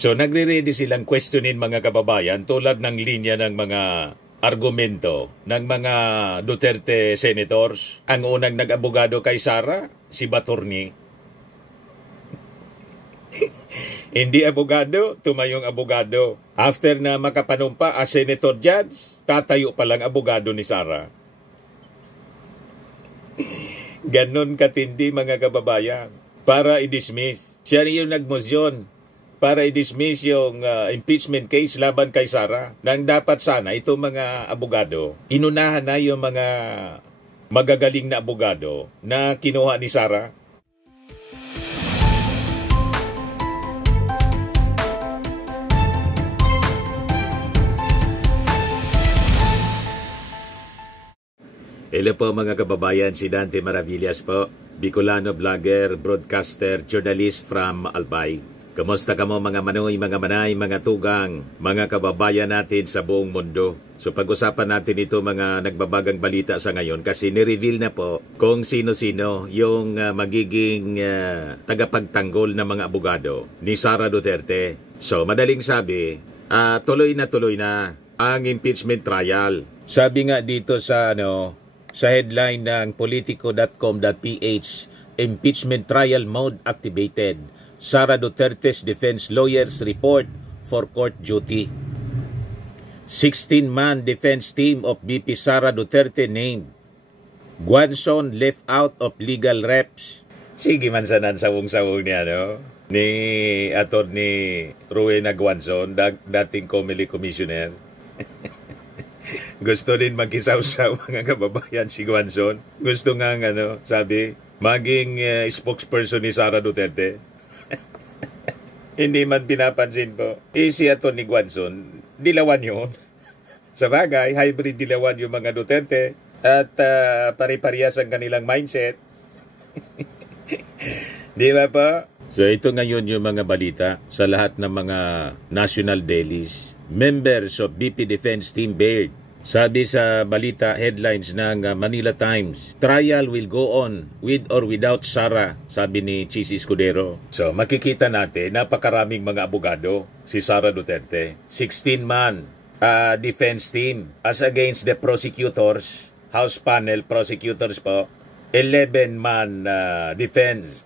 So nagre-ready silang questionin mga kababayan tulad ng linya ng mga argumento ng mga Duterte senators. Ang unang nag-abogado kay Sara, si Batorni. Hindi abogado, tumayong abogado. After na makapanumpa as senator judge, tatayo palang abogado ni Sara. Ganon katindi mga kababayan. Para i-dismiss. Siya yung nagmosyon para i-dismiss yung impeachment case laban kay Sara. Nang dapat sana itong mga abogado, inunahan na yung mga magagaling na abogado na kinuha ni Sara. Hello po mga kababayan, si Dante Maravillas po, Bicolano vlogger, broadcaster, journalist from Albay. Kamusta kamo mga manoy, mga manay, mga tugang, mga kababayan natin sa buong mundo? So pag-usapan natin ito mga nagbabagang balita sa ngayon kasi ni-reveal na po kung sino-sino yung magiging tagapagtanggol ng mga abogado ni Sara Duterte. So madaling sabi, tuloy na ang impeachment trial. Sabi nga dito sa headline ng politico.com.ph, impeachment trial mode activated. Sara Duterte's defense lawyers report for court duty. 16-man defense team of VP Sara Duterte named. Guanzon left out of legal reps. Sige man sanan sawong-sawong niya, ni Attorney Rowena Guanzon, dating COMELEC commissioner. Gusto din magkisaw-saw mga kababayan si Guanzon. Gusto nga sabi, maging spokesperson ni Sara Duterte. Hindi man pinapansin po. Si Atty. Guanzon, dilawan yun. Sa bagay, hybrid dilawan yung mga Duterte at pare-parehas ang kanilang mindset. Di ba po? So ito ngayon yung mga balita sa lahat ng mga national dailies. Members of BP Defense Team Baird. Sabi sa balita headlines ng Manila Times, trial will go on with or without Sara, sabi ni Chis Escudero. So makikita natin napakaraming mga abogado si Sara Duterte. 16-man defense team as against the prosecutors, House panel prosecutors po. 11-man defense,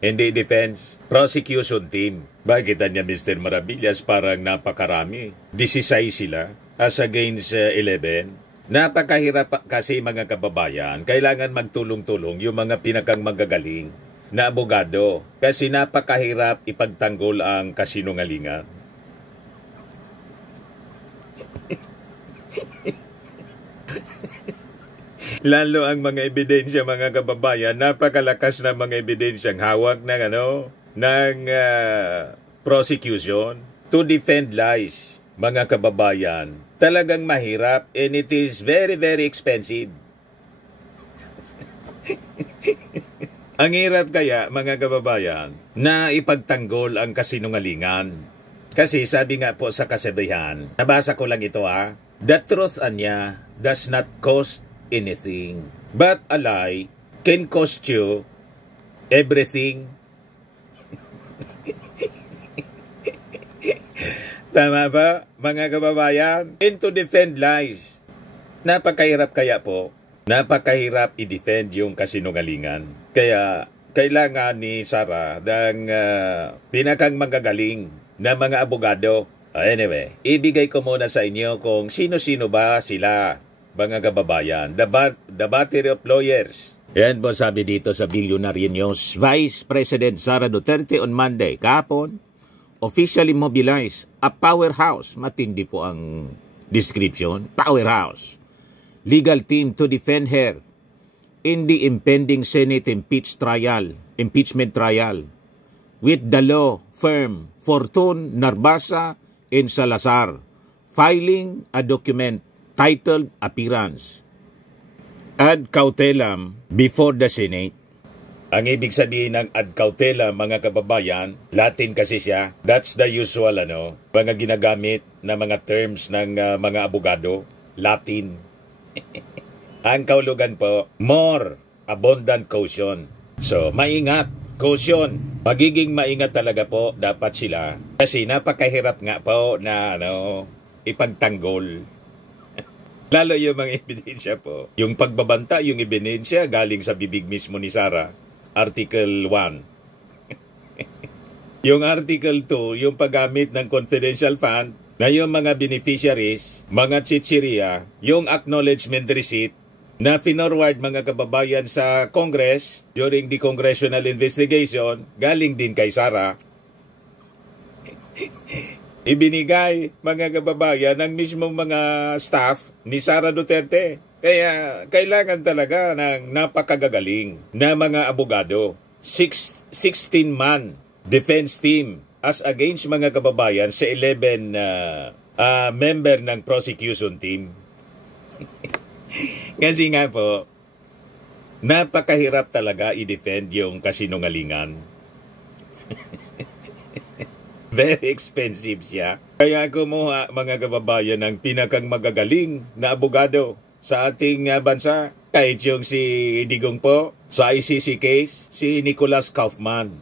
hindi defense, prosecution team. Bakit niya Mr. Maravillas parang napakarami? 16 sila as against 11. Napakahirap kasi mga kababayan. Kailangan magtulong-tulong yung mga pinakang magagaling na abogado. Kasi napakahirap ipagtanggol ang kasinungalingan. Lalo ang mga ebidensya mga kababayan, napakalakas na mga ebidensyang hawak ng prosecution to defend lies. Mga kababayan, talagang mahirap and it is very, very expensive. Ang hirap kaya, mga kababayan, na ipagtanggol ang kasinungalingan. Kasi sabi nga po sa kasabihan, nabasa ko lang ito the truth anya does not cost anything, but a lie can cost you everything. Tama ba, mga kababayan? And to defend lies. Napakahirap kaya po. Napakahirap i-defend yung kasinungalingan. Kaya kailangan ni Sara ng pinakang magagaling na mga abogado. Anyway, ibigay ko muna sa inyo kung sino-sino ba sila, mga kababayan. The battery of lawyers. Yan po sabi dito sa Billionaire News. Vice President Sara Duterte on Monday, kahapon, officially mobilized a powerhouse. Matindi po ang description. Powerhouse. Legal team to defend her in the impending Senate impeachment trial with the law firm Fortun, Narbasa, and Salazar filing a document titled Appearance ad cautelam before the Senate. Ang ibig sabihin ng ad cautelam, mga kababayan, Latin kasi siya. That's the usual, mga ginagamit na mga terms ng mga abogado. Latin. Ang kaulugan po, more abundant caution. So, maingat. Caution. magiging maingat talaga po dapat sila kasi napakahirap nga po na ipagtanggol. Lalo yung mga ebidensya po. Yung pagbabanta, yung ebidensya galing sa bibig mismo ni Sara. Article 1. Yung Article 2, yung paggamit ng confidential fund na yung mga beneficiaries, mga chichiria, yung acknowledgement receipt na finorward mga kababayan sa Congress during the congressional investigation, galing din kay Sara. Ibinigay mga kababayan ng mismong mga staff ni Sara Duterte. Kaya kailangan talaga ng napakagagaling na mga abogado. 16-man defense team as against mga kababayan sa 11 member ng prosecution team. Kasi nga po, napakahirap talaga i-defend yung kasinungalingan. Very expensive siya. Kaya kumuha mga kababayan ng pinakang magagaling na abogado sa ating bansa. Kahit yung si Digong po, sa ICC case, si Nicholas Kaufman.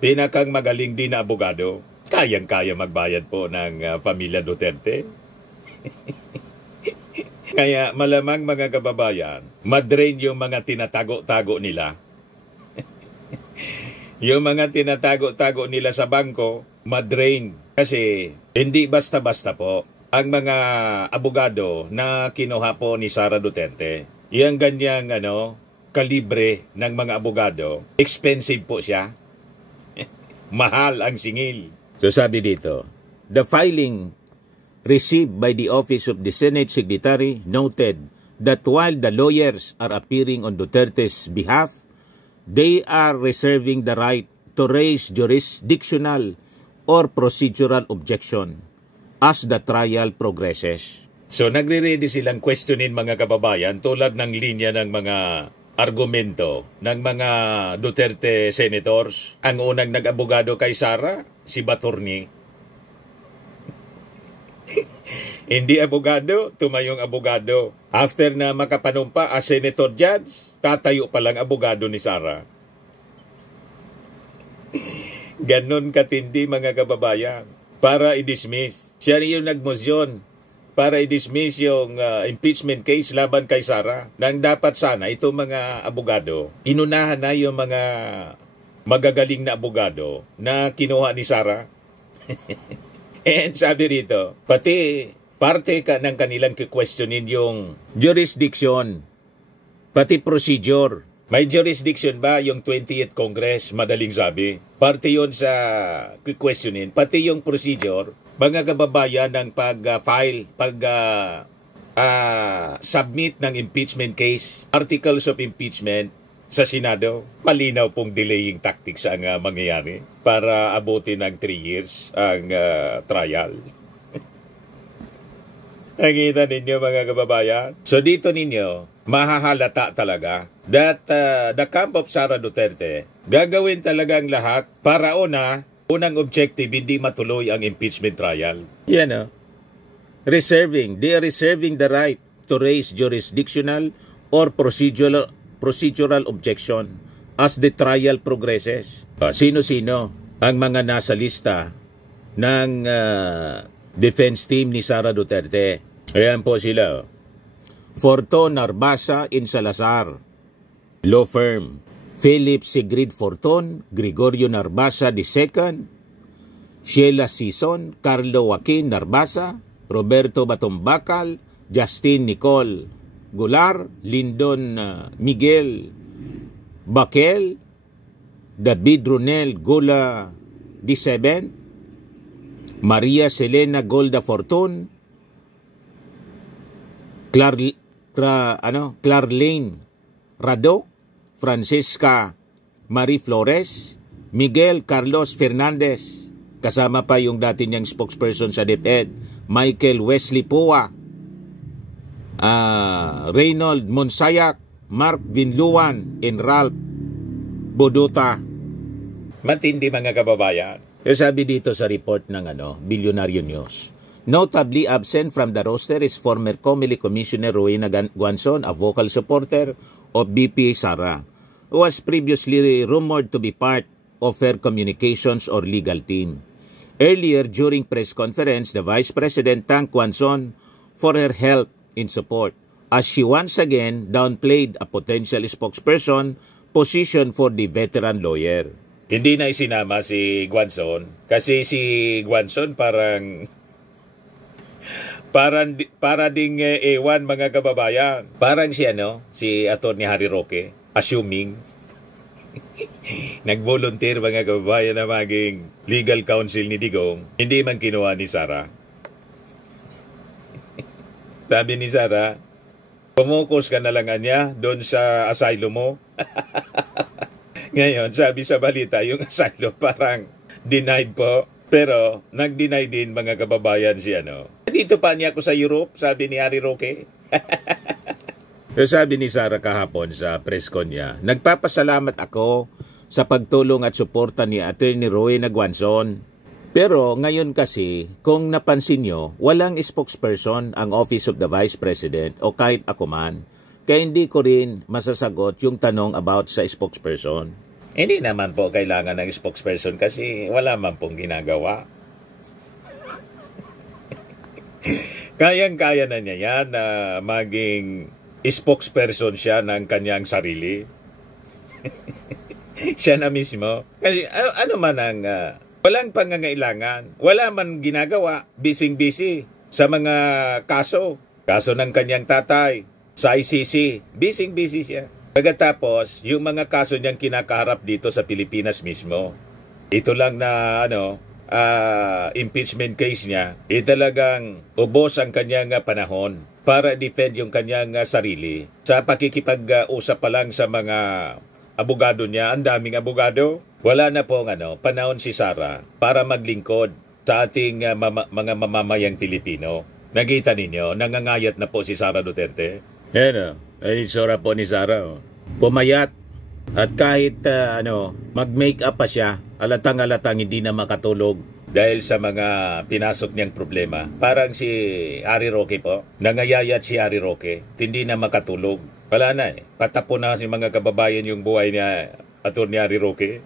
Pinakang magaling din na abogado. Kayang-kaya magbayad po ng pamilya Duterte. Kaya malamang mga kababayan, madrain yung mga tinatago-tago nila. Yung mga tinatago-tago nila sa bangko, madrain. Kasi hindi basta-basta po ang mga abogado na kinuha po ni Sara Duterte. Yang ganyang kalibre ng mga abogado, expensive po siya. Mahal ang singil. So sabi dito, the filing received by the Office of the Senate Secretary noted that while the lawyers are appearing on Duterte's behalf, they are reserving the right to raise jurisdictional or procedural objection as the trial progresses. So nagre-ready silang questionin mga kababayan tulad ng linya ng mga argumento ng mga Duterte senators. Ang unang nag-abogado kay Sara, si Baturni. Hindi abogado, tumayong abogado. After na makapanumpa as senator judge, tatayo pa lang abogado ni Sara. Ganon katindi mga kababayan. Para i-dismiss. Siya yung nagmosyon para i-dismiss yung impeachment case laban kay Sara. Nang dapat sana itong mga abogado, inunahan na yung mga magagaling na abogado na kinuha ni Sara. And sabi rito, pati parte ng kanilang questionin yung jurisdiction, pati procedure. May jurisdiction ba yung 20th Congress? Madaling sabi. Parte yun sa questionin, pati yung procedure. Mga kababayan ng pag-file, submit ng impeachment case, articles of impeachment sa Senado, malinaw pong delaying tactics ang mangyayari para abutin ng 3 years ang trial. Nakita ninyo mga kababayan? So dito ninyo, mahahalata talaga that the camp of Sara Duterte gagawin talagang lahat para unang objective, hindi matuloy ang impeachment trial. Yan they are reserving the right to raise jurisdictional or procedural objection as the trial progresses. Sino-sino ang mga nasa lista ng defense team ni Sara Duterte? Ayan po sila. Forton Narbasa in Salazar, law firm. Philip Sigrid Forton, Gregorio Narbasa II, Sheila Sison, Carlo Joaquin Narbasa, Roberto Batombacal, Justin Nicole Gular, Lyndon Miguel Baquel, David Ronel Gola D7, Maria Selena Golda Fortun, Clarlene Rado, Francisca Marie Flores, Miguel Carlos Fernandez, kasama pa yung dati niyang spokesperson sa DepEd, Michael Wesley Pua, Reynold Monsayak, Mark Vinluan, and Ralph Bodota. Matindi mga kababayan. Sabi dito sa report ng Bilyonaryo News, notably absent from the roster is former COMELEC Commissioner Rowena Guanzon, a vocal supporter of BP Sara, who was previously rumored to be part of her communications or legal team. Earlier, during press conference, the Vice President thanked Guanzon for her help in support, as she once again downplayed a potential spokesperson position for the veteran lawyer. Hindi na isinama si Guanzon kasi si Guanzon para ding ewan mga kababayan. Parang si Atty. Harry Roque, assuming nag-volunteer mga kababayan na maging legal counsel ni Digong, hindi man kinuha ni Sara. Sabi ni Sara, pumukus ka na lang niya doon sa asylum mo. Ngayon, sabi sa balita, yung asylum parang denied po. Pero, nag-deny din mga kababayan si Dito pa niya ako sa Europe, sabi ni Harry Roque. So, sabi ni Sara kahapon sa press con niya, nagpapasalamat ako sa pagtulong at suporta ni Atty. Rowena Guanzon. Pero ngayon kasi, kung napansin nyo, walang spokesperson ang Office of the Vice President o kahit ako man. Kaya hindi ko rin masasagot yung tanong about sa spokesperson. Hindi naman po kailangan ng spokesperson kasi wala man pong ginagawa. Kayang-kaya na niya yan na maging spokesperson siya ng kanyang sarili. Siya na mismo. Kasi ano man ang walang pangangailangan, wala man ginagawa, busy-busy sa mga kaso. Kaso ng kanyang tatay sa ICC, busy-busy siya. Pagkatapos, yung mga kaso niyang kinakaharap dito sa Pilipinas mismo, ito lang na impeachment case niya, talagang ubos ang kanyang panahon para defend yung kanyang sarili. Sa pakikipag-usap pa lang sa mga abogado niya, ang daming abogado, wala na pong panahon si Sara para maglingkod sa ating mga mamamayang Pilipino. Nakita ninyo, nangangayat na po si Sara Duterte. Ay sora po ni Sara. Pumayat. At kahit mag-make up pa siya, alatang-alatang hindi na makatulog dahil sa mga pinasok niyang problema. Parang si Harry Roque po. Nangayayat si Harry Roque. Hindi na makatulog. Wala na Patapon na si mga kababayan yung buhay niya Atty. Harry Roque.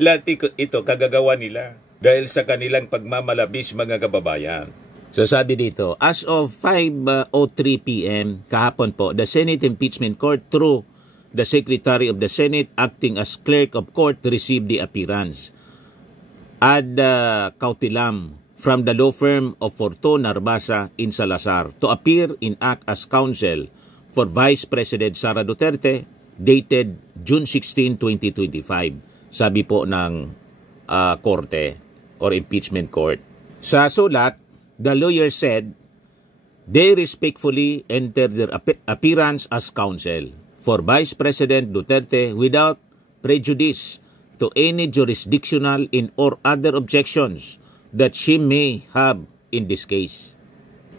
Lahat ito kagagawa nila dahil sa kanilang pagmamalabis mga kababayan. So sabi dito, as of 5:03 p.m. kahapon po, the Senate Impeachment Court through the Secretary of the Senate acting as Clerk of Court received the appearance ad cautilam from the law firm of Fortun Narbasa in Salazar to appear in act as counsel for Vice President Sara Duterte dated June 16, 2025. Sabi po ng korte or impeachment court. Sa sulat, the lawyer said, they respectfully entered their appearance as counsel for Vice President Duterte without prejudice to any jurisdictional or other objections that she may have in this case.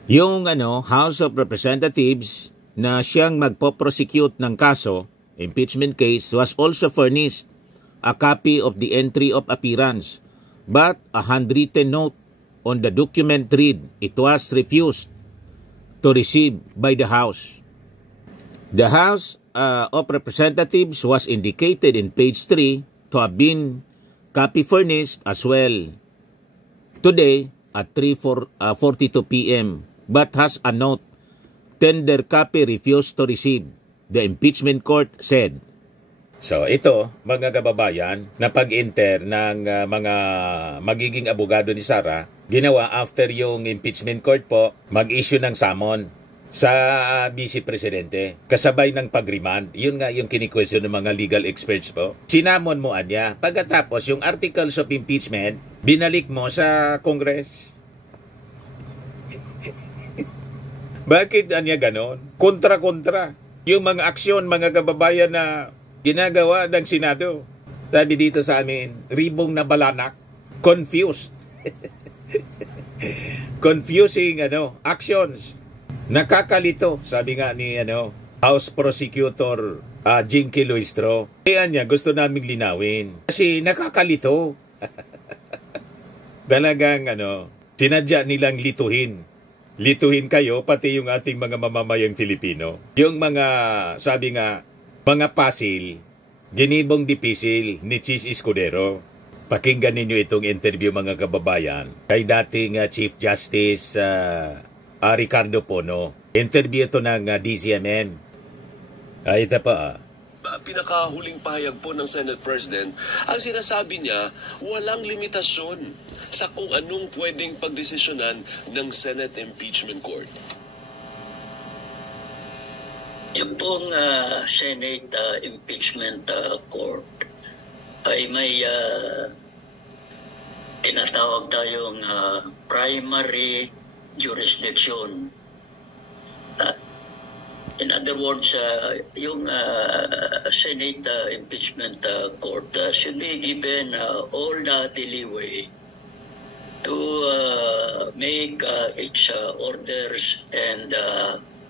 Yung House of Representatives na siyang magpo-prosecute ng kaso, impeachment case, was also furnished a copy of the entry of appearance, but a handwritten note on the document read, it was refused to receive by the House. The House of Representatives was indicated in page 3 to have been copy furnished as well today at 3:42 p.m. but has a note, tender copy refused to receive, the impeachment court said. So ito, mga kababayan, na pag-enter ng mga magiging abogado ni Sara, ginawa after yung impeachment court po, mag-issue ng summon sa Vice Presidente. Kasabay ng pag-remand, yun nga yung kini-question ng mga legal experts po. Sinamon mo anya, pagkatapos yung articles of impeachment, binalik mo sa Congress. Bakit anya ganon? Kontra-kontra. Yung mga aksyon, mga kababayan na ginagawa ng Senado. Sabi dito sa amin, ribong na balanak, confused. Confusing actions. Nakakalito, sabi nga ni House Prosecutor Jinky Luistro. Kaya niya, gusto naming linawin. Kasi nakakalito. Talagang sinadya nilang lituhin. Lituhin kayo, pati yung ating mga mamamayang Filipino. Yung mga, sabi nga, mga puzzle, ginibong dipisil ni Chis Escudero. Pakinggan ninyo itong interview mga kababayan kay dating Chief Justice Ricardo Pono. Interview ito ng DZMN. Ito pa. Pinakahuling pahayag po ng Senate President, ang sinasabi niya, walang limitasyon sa kung anong pwedeng pagdesisyonan ng Senate Impeachment Court. Yung pong Senate Impeachment Court ay may tinatawag tayong primary jurisdiction. In other words, yung Senate Impeachment Court should be given all the leeway to make its orders and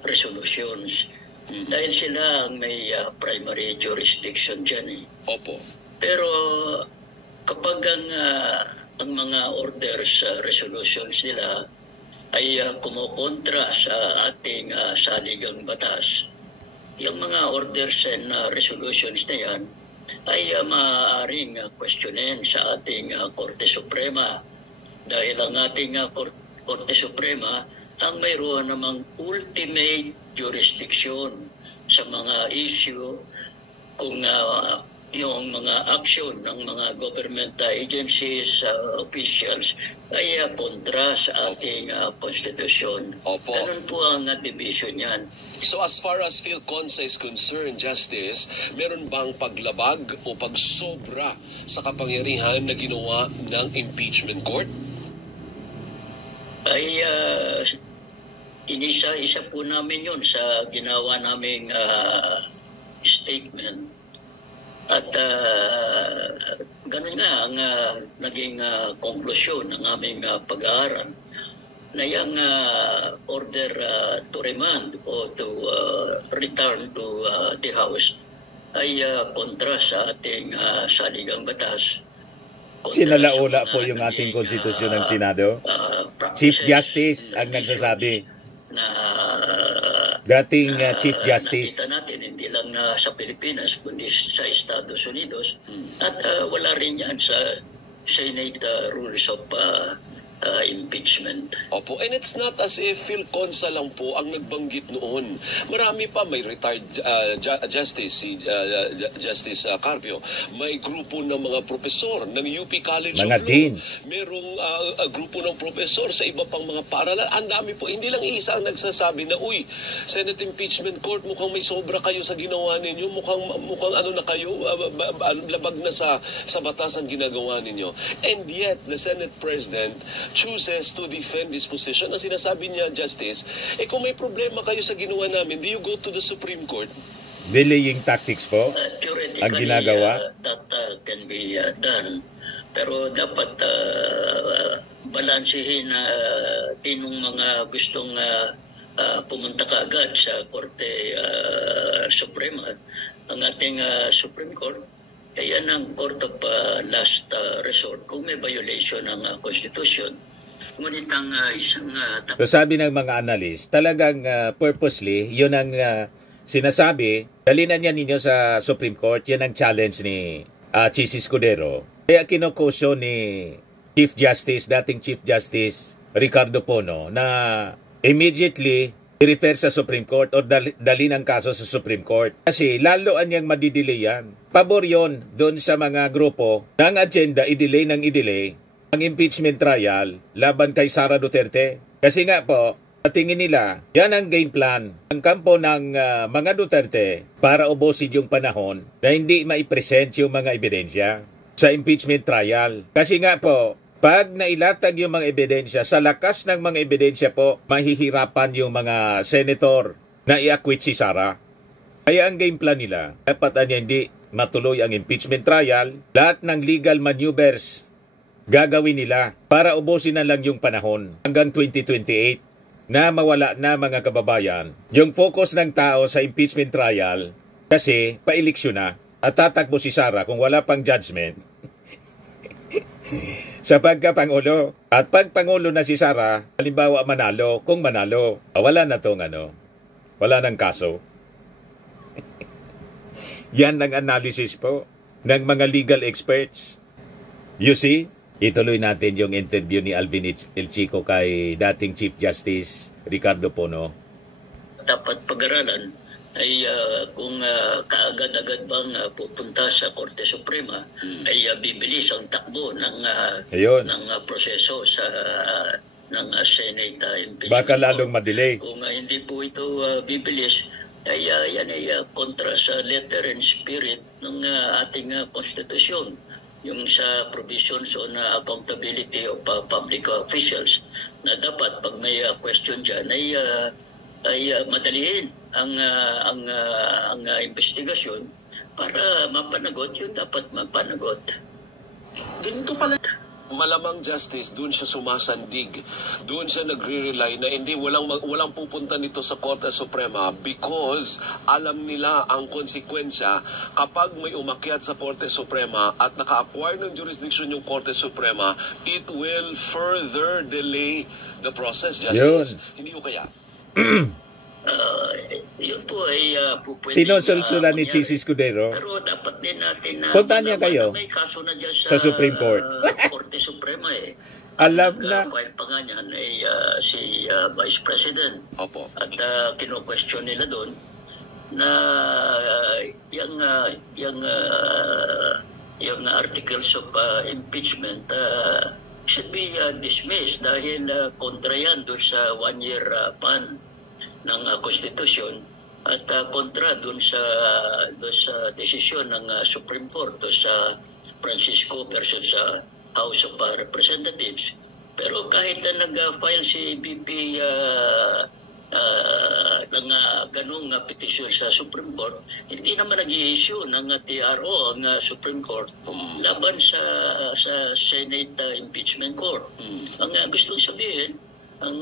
resolutions. Dahil sila ang may primary jurisdiction dyan eh. Opo. Pero kapag ang mga orders, resolutions nila ay kumukontra sa ating saligang batas, yung mga orders and resolutions na yan ay maaaring questionin sa ating Korte Suprema. Dahil ang ating Korte Suprema ang mayroon namang ultimate jurisdiction sa mga issue kung yung mga action ng mga government agencies, officials ay kontra sa ating konstitusyon. Opo. Ganun po ang division yan. So as far as PhilConsa is concerned, Justice, meron bang paglabag o pagsobra sa kapangyarihan na ginawa ng impeachment court? Ay inisa-isa po namin yun sa ginawa naming statement. At ganun nga ang naging konklusyon ng aming pag-aaral na yung order to remand o to return to the House ay kontra sa ating saligang batas. Sinalaula po yung ating konstitusyon ng Senado. Chief Justice ang nagsasabi. Na dating Chief Justice. Nakita natin, hindi lang sa Pilipinas, kundi sa Estados Unidos. At wala rin yan sa Senate Rules of Impeachment. Opo, and it's not as if PhilConsa lang po ang nagbanggit noon. Marami pa, may retired Justice Carpio, may grupo ng mga profesor ng UP College mga of Law. dean. Merong grupo ng profesor sa iba pang mga paaralan. Ang dami po, hindi lang isa ang nagsasabi na, uy, Senate Impeachment Court, mukhang may sobra kayo sa ginawa ninyo, mukhang ano na kayo, labag na sa batas ang ginagawa ninyo. And yet, the Senate President chooses to defend this position. Ang sinasabi niya, Justice, kung may problema kayo sa ginawa namin, do you go to the Supreme Court? Delaying tactics po ang ginagawa? That can be done. Pero dapat balansehin tinong mga gustong pumunta kaagad sa Korte Suprema. Ang ating Supreme Court, yan ang court of last resort kung may violation ng Constitution. Ngunit ang isang... So sabi ng mga analyst, talagang purposely, yun ang sinasabi, dalinan niya ninyo sa Supreme Court, yan ang challenge ni Chis Escudero. Kaya kinokosyo ni Chief Justice, dating Chief Justice Ricardo Pono, na immediately i-refer sa Supreme Court o dalhin ang kaso sa Supreme Court. Kasi lalo niyang madidilay yan. Pabor yon doon sa mga grupo ng agenda, i-delay ng i-delay ang impeachment trial laban kay Sara Duterte. Kasi nga po, tingin nila, yan ang game plan ng kampo ng mga Duterte para ubusin yung panahon na hindi maipresent yung mga ebidensya sa impeachment trial. Kasi nga po, pag nailatag yung mga ebidensya, sa lakas ng mga ebidensya po, mahihirapan yung mga senator na i-acquit si Sara. Kaya ang game plan nila, dapat hindi matuloy ang impeachment trial, lahat ng legal maneuvers gagawin nila para ubusin na lang yung panahon hanggang 2028 na mawala na mga kababayan yung focus ng tao sa impeachment trial kasi pa-eleksyon na at tatakbo si Sara kung wala pang judgment sa pagkapangulo. At pag pangulo na si Sara, halimbawa manalo, kung manalo, wala na tong wala nang kaso. Yan ang analysis po ng mga legal experts. You see, ituloy natin yung interview ni Alvin El Chico kay dating Chief Justice Ricardo Pono. Dapat pag-aralan ay kung kaagad-agad bang pupunta sa Korte Suprema ay bibilis ang takbo ng proseso sa ng Senate impeachment. Baka lalong madelay. Kung hindi po ito bibilis ay yan ay kontra sa letter and spirit ng ating konstitusyon, yung sa provisions on accountability of public officials, na dapat pag may question dyan ay madaliin ang investigasyon para mapanagot yung dapat mapanagot. Ganito pala. Malamang Justice, doon siya sumasandig. Doon siya nagre-rely na hindi walang pupunta nito sa Korte Suprema because alam nila ang konsekwensya kapag may umakyat sa Korte Suprema at naka-acquire ng jurisdiction yung Korte Suprema, it will further delay the process, Justice. Hindi ko kaya. Yun po ay pupwede. Sinusulsulan ni Chis Escudero. Pero dapat din natin na punta niya kayo may kaso na dyan sa Supreme Court. Korte Suprema Alam na. File pa nga niyan ay si Vice President. Opo. At kino-question nila doon na yung articles of impeachment should be dismissed dahil kontra yan doon sa 1-year ban ng konstitusyon at kontra doon sa desisyon ng Supreme Court doon sa Francisco versus sa House of Representatives. Pero kahit nag-file si BP ng ganung petisyon sa Supreme Court, hindi naman nag-i-issue ng TRO ang Supreme Court laban sa Senate Impeachment Court. Ang gustong sabihin, ang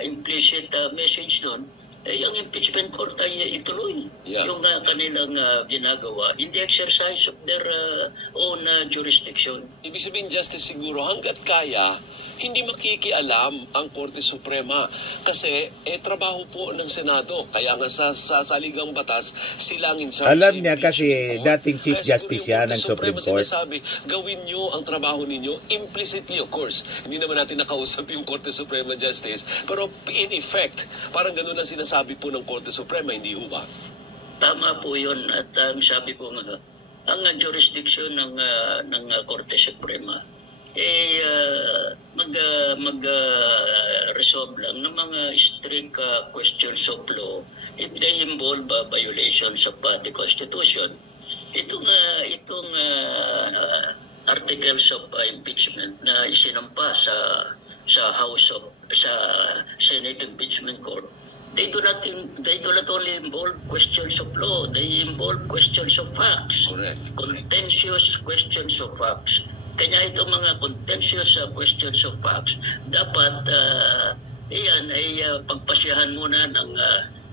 implicit message doon, ang impeachment court ay ituloy yung kanilang ginagawa in the exercise of their own jurisdiction. Ibig sabihin, Justice, siguro hanggat kaya, hindi makikialam ang Korte Suprema kasi trabaho po ng Senado. Kaya nga sa saligang batas, sila ang in charge. Alam niya kasi dating Chief Justice yan ng Supreme Court. Sinasabi, gawin nyo ang trabaho ninyo implicitly, of course. Hindi naman natin nakausap yung Korte Suprema Justice. Pero in effect, parang ganun ang sinasabi po ng Korte Suprema, hindi ho ba? Tama po yun. At ang sabi ko nga, ang jurisdiction ng Korte Suprema mag-resolve lang ng mga strict questions of law if they involve violations of the Constitution. Itong articles of impeachment na isinampa sa Senate Impeachment Court, they do not only involve questions of law, they involve questions of facts. Correct. Contentious questions of facts. Kanya itong mga contentious questions of facts, dapat iyan ay pagpasyahan muna ng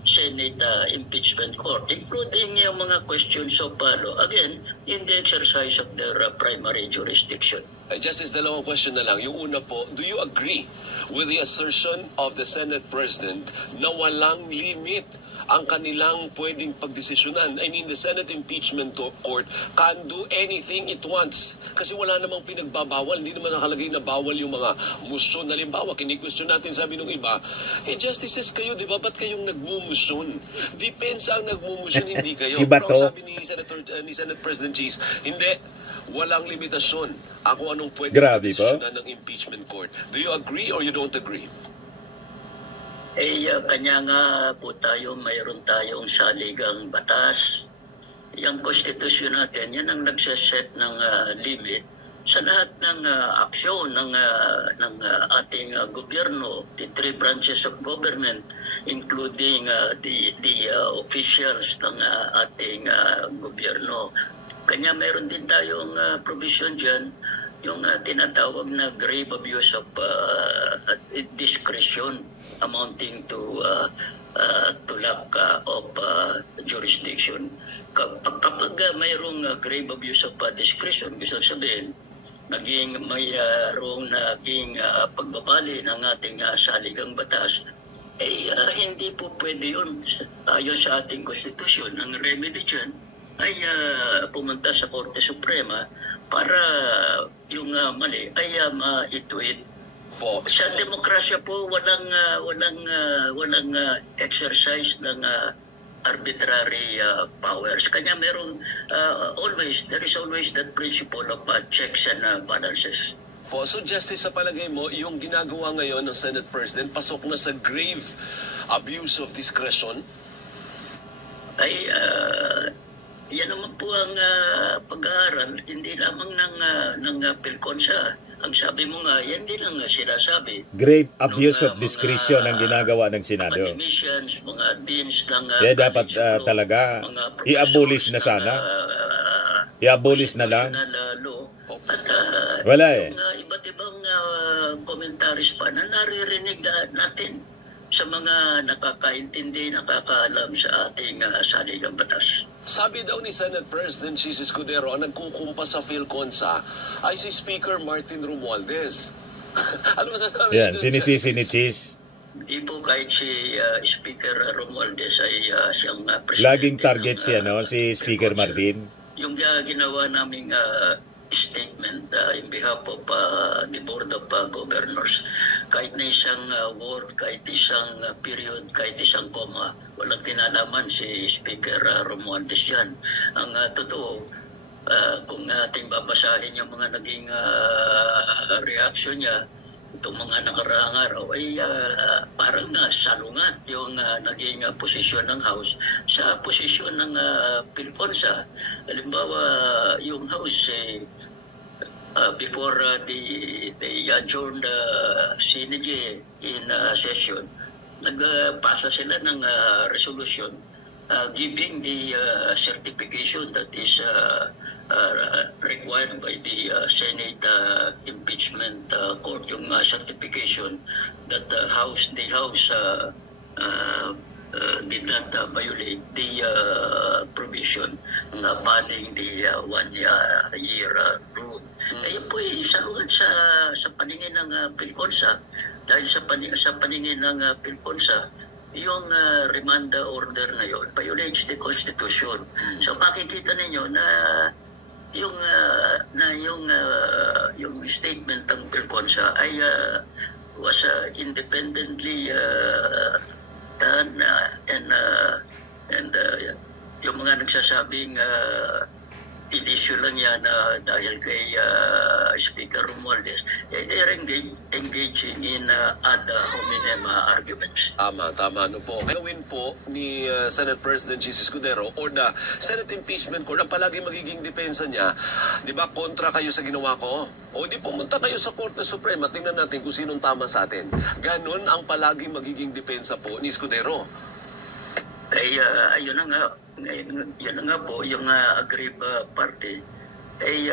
Senate Impeachment Court, including yung mga questions of law, again, in the exercise of their primary jurisdiction. Justice, dalawang question na lang. Yung una po, do you agree with the assertion of the Senate President na walang limit ang kanilang pwedeng pagdesisyonan? I mean, the Senate Impeachment Court can do anything it wants. Kasi wala namang pinagbabawal. Hindi naman nakalagay na bawal yung mga musyon. Halimbawa, kini-question natin, sabi nung iba, justices kayo, di ba? Ba't kayong nagmumusyon? Depensa ang nagmumusyon, hindi kayo. Si Bato. Pero sabi ni Senate President Cheese, hindi, walang limitasyon ako anong pwedeng pagdesisyonan ng impeachment court. Do you agree or you don't agree? Kanya nga po mayroon tayong saligang batas. Yung konstitusyon natin, yan ang nagsaset ng limit sa lahat ng aksyon ng ating gobyerno, the three branches of government, including the officials ng ating gobyerno. Kanya mayroon din tayong provision dyan, yung tinatawag na grave abuse of discretion, amounting to lack of jurisdiction. Kapag mayroong grave abuse of discretion, gusto sabihin, mayroong naging pagbabali ng ating saligang batas, hindi po pwede yun ayon sa ating konstitusyon. Ang remedy dyan ay pumunta sa Korte Suprema para yung mali ay maituwid. Sa demokrasya po walang exercise ng arbitrary powers. Kanya merong there is always that principle of checks and balances. So Justice, sa palagay mo, yung ginagawa ngayon ng Senate President, pasok na sa grave abuse of discretion? Ay yan naman po ang pag-aaral, hindi lamang ng PhilConsa. Ang sabi mo nga, yan din ang sinasabi. Grave abuse of discretion ang ginagawa ng Senado. Academicians, mga deans ng kaya dapat talaga i-abolish na sana. I-abolish na lang. At wala iba't ibang commentaries pa na naririnig natin sa mga nakakaintindi, nakakaalam sa ating saligang batas. Sabi daw ni Senate President Chis Escudero, ang nagkukumpas sa PhilConsa ay si Speaker Martin Romualdez. Ano masasabi yan, sinisisi ni Chis. Hindi po kahit si Speaker Romualdez ay siyang presidente. Laging target siya, no? Si Speaker Martin. Yung ginawa naming statement in behalf of the Board of Governors. Kahit na isang word, kahit isang period, kahit isang comma, walang tinalaman si Speaker Romualdez yan. Ang totoo, kung ating babasahin yung mga naging reaction niya, itong mga nakaraang araw ay parang salungat yung naging posisyon ng House sa posisyon ng PhilConsa. Halimbawa, yung House before they adjourned CNG in session, nagpasa sila ng resolution giving the certification that is required by the Senate Impeachment Court, yung certification that the House did not violate the provision banning the 1 year rule. Ayun po salungat sa paningin ng PhilConsa, dahil sa paningin ng PhilConsa, yung remand order na yon violates the Constitution. So makikita ninyo na yung statement ng PhilConsa ay was independently done and yung mga nagsasabing in-issue lang yan dahil kay Speaker Romualdez, they're engaging in ad hominem arguments. Tama. Ano po? Gawin po ni Senate President Chis Escudero or the Senate Impeachment Court, ang palagi magiging depensa niya, di ba, kontra kayo sa ginawa ko? O di pumunta kayo sa Korte Suprema, tingnan natin kung sinong tama sa atin. Ganon ang palagi magiging depensa po ni Escudero. Ay, ayun na nga. Yan na nga po, yung aggrieved party ay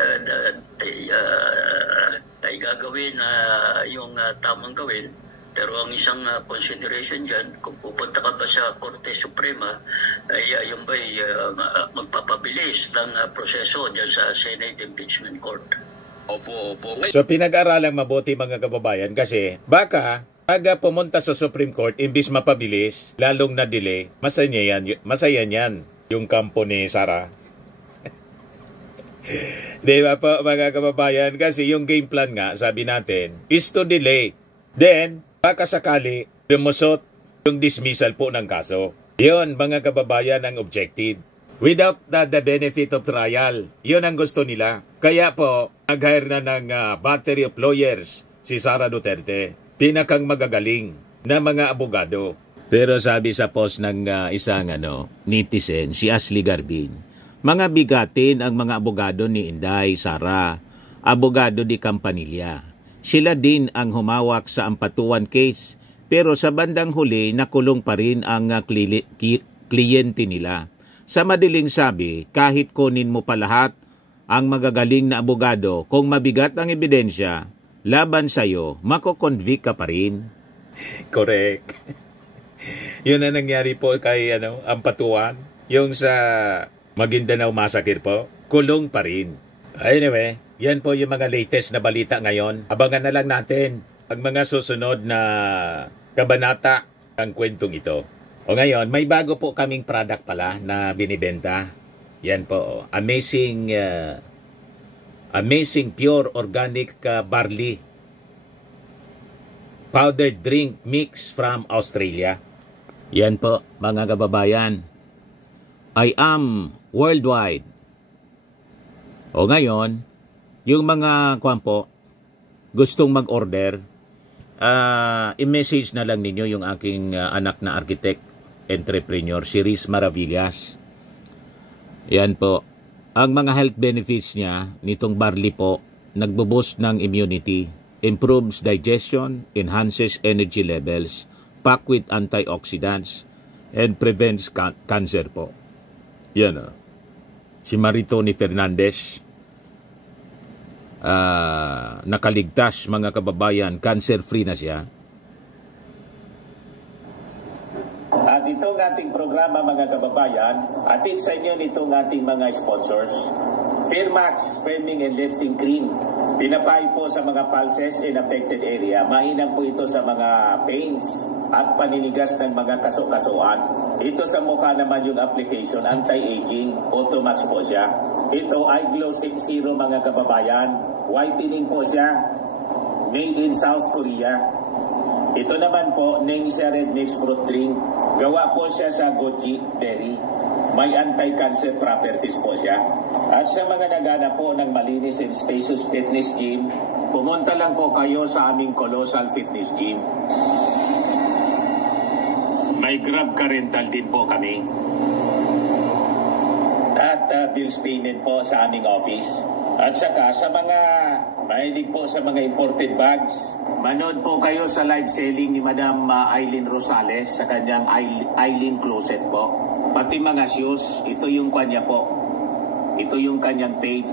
gagawin yung tamang gawin. Pero ang isang consideration dyan, kung pupunta ka ba sa Korte Suprema, ay yung ba'y magpapabilis ng proseso dyan sa Senate Impeachment Court. Opo. So pinag-aralang mabuti mga kababayan kasi baka pumunta sa Supreme Court, imbis mapabilis, lalong na-delay, masaya niyan yung kampo ni Sara. Di ba po mga kababayan? Kasi yung game plan nga, sabi natin, is to delay. Then, baka sakali, lumusot yung dismissal po ng kaso. Yun mga kababayan ang objective. Without the benefit of trial. Yun ang gusto nila. Kaya po, nag-hire na ng battery of lawyers si Sara Duterte. Pinakang magagaling na mga abogado. Pero sabi sa post ng isang netizen, si Ashley Garbin, mga bigatin ang mga abogado ni Inday Sara, abogado di Campanilla. Sila din ang humawak sa ampatuan case, pero sa bandang huli nakulong pa rin ang kliyente nila. Sa madaling sabi, kahit kunin mo pa lahat ang magagaling na abogado, kung mabigat ang ebidensya laban sa'yo, mako-convict ka pa rin. Correct. Yun na nangyari po kay Ampatuan. Yung sa Maguindanao Massacre po, kulong pa rin. Anyway, yan po yung mga latest na balita ngayon. Abangan na lang natin ang mga susunod na kabanata ng kwentong ito. O ngayon, may bago po kaming product pala na binibenta. Yan po. Amazing pure organic barley. Powdered drink mix from Australia. Yan po, mga kababayan. I am worldwide. O ngayon, yung mga po, gustong mag-order, i-message na lang ninyo yung aking anak na architect, entrepreneur, si Riz Maravillas. Yan po. Ang mga health benefits niya, nitong barley po, nagbo-boost ng immunity, improves digestion, enhances energy levels, packed with antioxidants, and prevents cancer po. Yan o. Si Maritoni Fernandez, nakaligtas mga kababayan, cancer-free na siya. At itong ating programa mga kababayan, atin sa inyo nitong ating mga sponsors, Firmax Firming and Lifting Cream. Pinapay po sa mga pulses in affected area. Mainam po ito sa mga pains at paninigas ng mga kaso-kasuan. Ito sa mukha naman yung application, anti-aging, Automax po siya. Ito ay Glow 60 mga kababayan. Whitening po siya. Made in South Korea. Ito naman po, Ningxia Red Mix Fruit Drink. Gawa po siya sa goji berry. May anti-cancer properties po siya. At sa mga nagana po ng malinis and spacious fitness gym, pumunta lang po kayo sa aming Colossal Fitness Gym. May Grab ka rental din po kami. At bills payment po sa aming office. At saka sa mga mahilig po sa mga imported bags, manood po kayo sa live selling ni Madam Aileen Rosales sa kanyang Aileen Closet po. Pati mga shoes, ito yung kanya po. Ito yung kanyang page.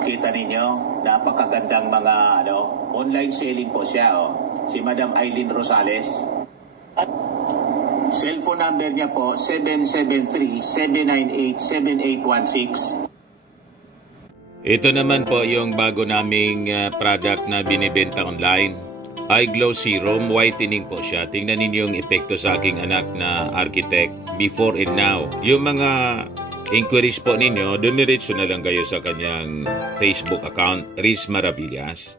Kita ninyo, napakagandang mga online selling po siya. Si Madam Aileen Rosales. At cellphone number niya po, 773-798-7816. Ito naman po yung bago naming product na binibenta online. Eye Glow Serum, whitening po siya. Tingnan ninyo yung epekto sa aking anak na architect before and now. Yung mga inquiries po ninyo, dumiretso na lang kayo sa kanyang Facebook account, Riz Maravillas.